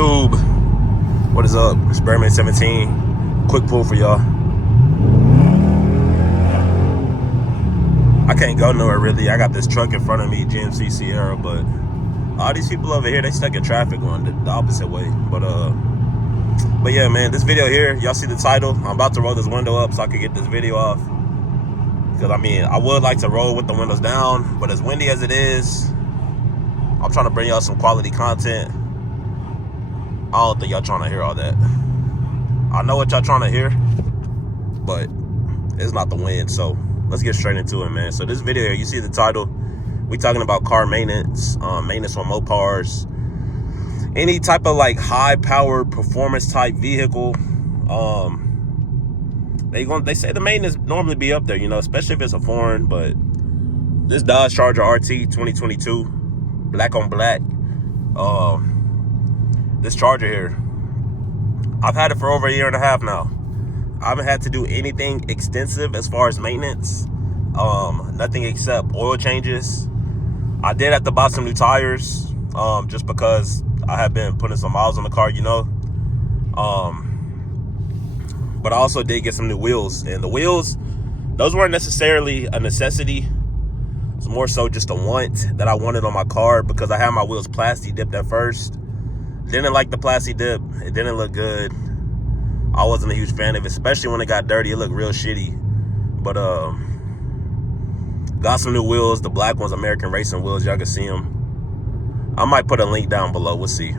YouTube, what is up? It's Bearman17. Quick pull for y'all. I can't go nowhere really. I got this truck in front of me, GMC Sierra, but all these people over here, they stuck in traffic going the opposite way. But yeah, man, this video here, y'all see the title? I'm about to roll this window up so I can get this video off. Because I mean, I would like to roll with the windows down, but as windy as it is, I'm trying to bring y'all some quality content. I don't think y'all trying to hear all that. I know what y'all trying to hear, but it's not the wind. So let's get straight into it, man. So this video here, you see the title. We talking about car maintenance, maintenance on Mopars, any type of like high powered performance type vehicle. They say the maintenance normally be up there, you know, especially if it's a foreign. But this Dodge Charger RT 2022, black on black. This Charger here, I've had it for over a year and a half now. I haven't had to do anything extensive as far as maintenance. Nothing except oil changes. I did have to buy some new tires, just because I have been putting some miles on the car, you know. But I also did get some new wheels, and the wheels, those weren't necessarily a necessity. It's more so just a want that I wanted on my car because I had my wheels plasti dipped at first. Didn't like the plasti dip. It didn't look good. I wasn't a huge fan of it, especially when it got dirty. It looked real shitty. But got some new wheels. The black ones, American Racing wheels. Y'all can see them. I might put a link down below. We'll see.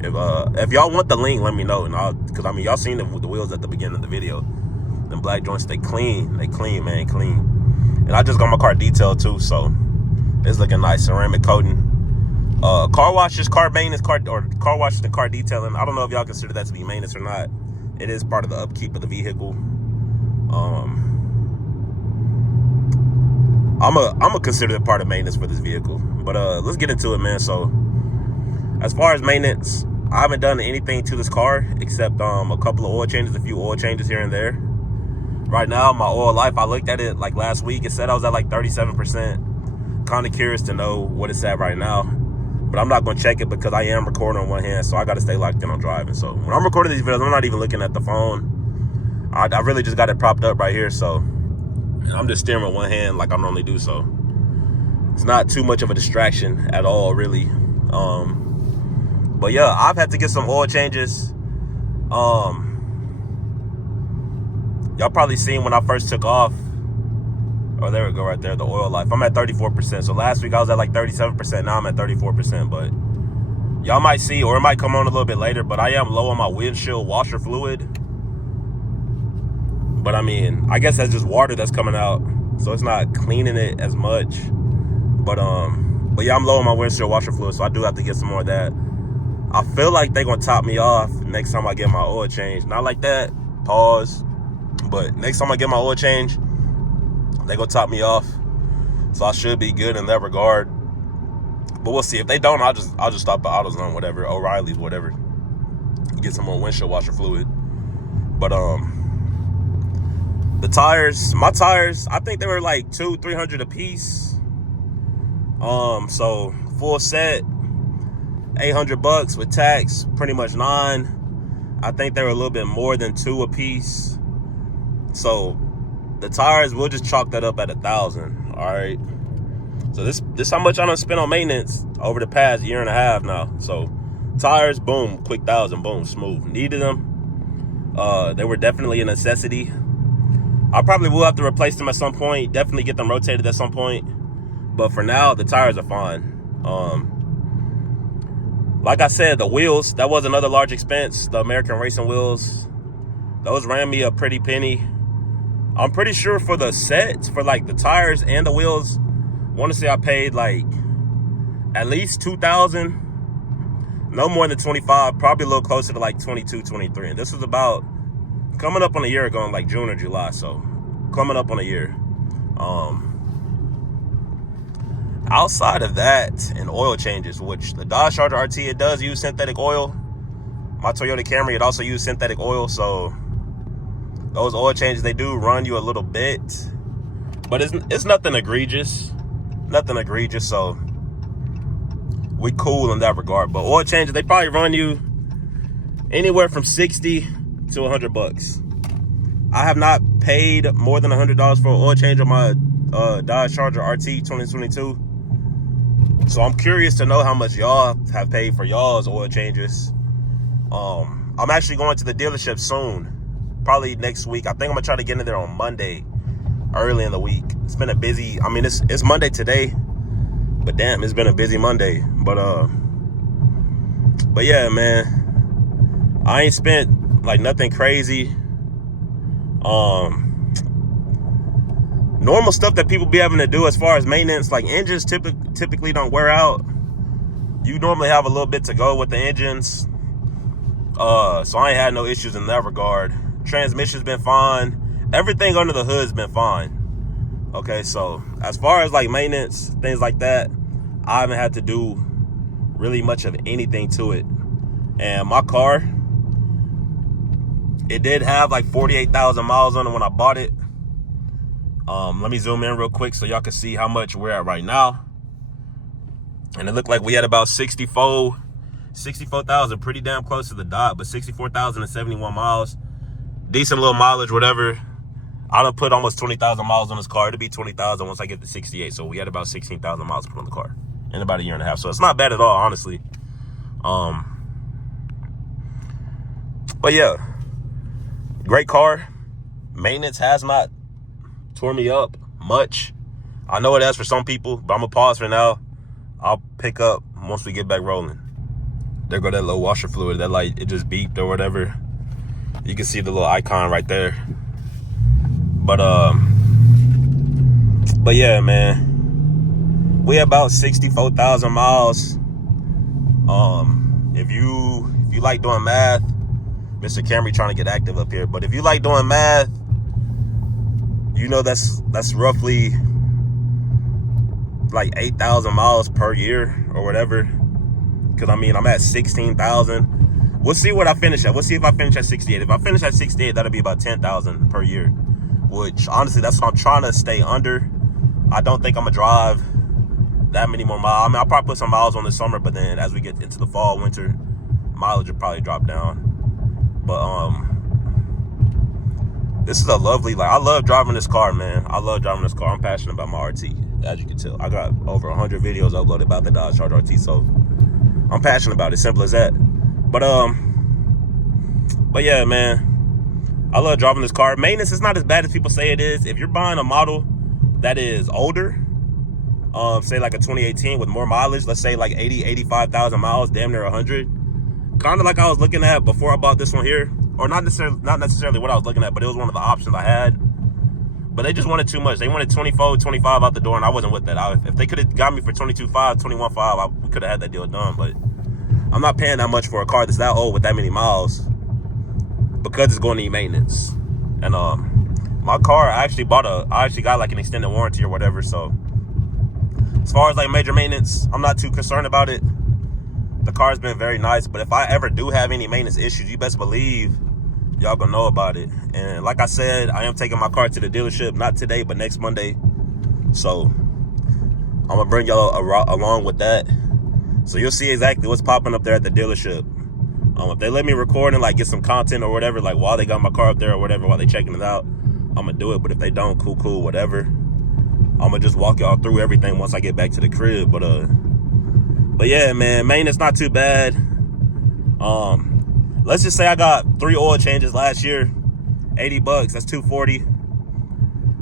If y'all want the link, let me know. And because I mean, y'all seen them with the wheels at the beginning of the video. Them black joints, they clean. They clean, man, clean. And I just got my car detailed too, so it's looking nice. Ceramic coating. Car washes, car maintenance, car washes and car detailing. I don't know if y'all consider that to be maintenance or not. It is part of the upkeep of the vehicle. I'm a consider it part of maintenance for this vehicle. But let's get into it, man. So as far as maintenance, I haven't done anything to this car except a couple of oil changes, a few oil changes here and there. Right now, my oil life, I looked at it like last week. It said I was at like 37%. Kind of curious to know what it's at right now. But I'm not going to check it because I am recording on one hand, so I got to stay locked in on driving. So when I'm recording these videos, I'm not even looking at the phone. I really just got it propped up right here, so I'm just steering with one hand like I normally do. So it's not too much of a distraction at all, really. But yeah, I've had to get some oil changes. Y'all probably seen when I first took off. Oh, there we go right there, the oil life. I'm at 34%. So last week I was at like 37%. Now I'm at 34%. But y'all might see, or it might come on a little bit later, but I am low on my windshield washer fluid. But I mean, I guess that's just water that's coming out. So it's not cleaning it as much. But yeah, I'm low on my windshield washer fluid, so I do have to get some more of that. I feel like they're going to top me off next time I get my oil change. Not like that, pause. But next time I get my oil change, they gonna top me off, so I should be good in that regard. But we'll see. If they don't, I'll just stop at AutoZone, whatever, O'Reilly's, whatever. Get some more windshield washer fluid. But the tires, my tires, I think they were like $200-300 a piece. So full set, $800 with tax, pretty much $9. I think they were a little bit more than $2 a piece. So the tires, we'll just chalk that up at $1,000. All right. So this how much I done spent on maintenance over the past year and a half now. So tires, boom, quick $1,000, boom, smooth. Needed them. They were definitely a necessity. I probably will have to replace them at some point. Definitely get them rotated at some point. But for now, the tires are fine. Like I said, the wheels, that was another large expense. The American Racing wheels, those ran me a pretty penny. I'm pretty sure for the sets, for like the tires and the wheels, I want to say I paid like at least $2,000. No more than $25, probably a little closer to like $22, $23. And this was about coming up on a year ago in like June or July. So coming up on a year. Outside of that and oil changes, which the Dodge Charger RT, it does use synthetic oil. My Toyota Camry, it also uses synthetic oil. So those oil changes, they do run you a little bit, but it's nothing egregious. Nothing egregious, so we cool in that regard. But oil changes, they probably run you anywhere from 60 to 100 bucks. I have not paid more than $100 for an oil change on my Dodge Charger RT 2022. So I'm curious to know how much y'all have paid for y'all's oil changes. I'm actually going to the dealership soon, probably next week. I think I'm gonna try to get in there on Monday, early in the week. It's been a busy, I mean, it's Monday today, but damn, it's been a busy Monday. But yeah, man, I ain't spent like nothing crazy. Normal stuff that people be having to do as far as maintenance, like engines typically don't wear out. You normally have a little bit to go with the engines. So I ain't had no issues in that regard. Transmission's been fine. Everything under the hood's been fine. Okay, so as far as like maintenance, things like that, I haven't had to do really much of anything to it. And my car, it did have like 48,000 miles on it when I bought it. Let me zoom in real quick so y'all can see how much we're at right now. And it looked like we had about 64,000, pretty damn close to the dot, but 64,071 miles. Decent little mileage, whatever. I done put almost 20,000 miles on this car. It'll be 20,000 once I get to 68. So we had about 16,000 miles put on the car in about a year and a half. So it's not bad at all, honestly. But yeah, great car. Maintenance has not tore me up much. I know it has for some people, but I'm gonna pause for now. I'll pick up once we get back rolling. There go that little washer fluid. That light, it just beeped or whatever. You can see the little icon right there. But yeah, man, we about 64,000 miles. If you like doing math, Mr. Camry trying to get active up here. But if you like doing math, you know that's roughly like 8,000 miles per year or whatever. Because I mean, I'm at 16,000. We'll see what I finish at. We'll see if I finish at 68. If I finish at 68, that'll be about 10,000 per year. Which honestly, that's what I'm trying to stay under. I don't think I'm gonna drive that many more miles. I mean, I'll probably put some miles on this summer, but then as we get into the fall, winter, mileage will probably drop down. But this is a lovely, like, I love driving this car, man. I love driving this car. I'm passionate about my RT, as you can tell. I got over 100 videos uploaded about the Dodge Charger RT, so I'm passionate about it. Simple as that. But yeah, man, I love driving this car. Maintenance is not as bad as people say it is. If you're buying a model that is older, say like a 2018 with more mileage, let's say like 85,000 miles, damn near 100. Kind of like I was looking at before I bought this one here, or not necessarily what I was looking at, but it was one of the options I had. But they just wanted too much. They wanted 24, 25 out the door, and I wasn't with that. If they could have got me for 22.5, 21.5, we could have had that deal done. But I'm not paying that much for a car that's that old with that many miles because it's going to need maintenance. And my car, I actually got like an extended warranty or whatever. So as far as like major maintenance, I'm not too concerned about it. The car's been very nice, but if I ever do have any maintenance issues, you best believe y'all gonna know about it. And like I said, I am taking my car to the dealership, not today, but next Monday. So I'm gonna bring y'all along with that. So you'll see exactly what's popping up there at the dealership. If they let me record and like get some content or whatever, like while they got my car up there or whatever, while they checking it out, I'm gonna do it. But if they don't, cool, whatever. I'm gonna just walk y'all through everything once I get back to the crib. But yeah, man, maintenance not too bad. Let's just say I got 3 oil changes last year, $80, that's $240.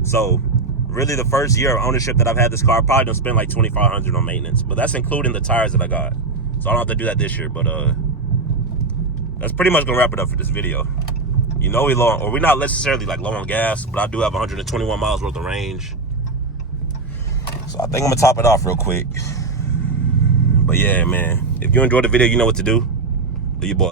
So really the first year of ownership that I've had this car, I probably done spent like $2,500 on maintenance, but that's including the tires that I got. So I don't have to do that this year, but that's pretty much gonna wrap it up for this video. You know we're not necessarily like low on gas, but I do have 121 miles worth of range. So I think I'm gonna top it off real quick. But yeah, man, if you enjoyed the video, you know what to do. Do your boy.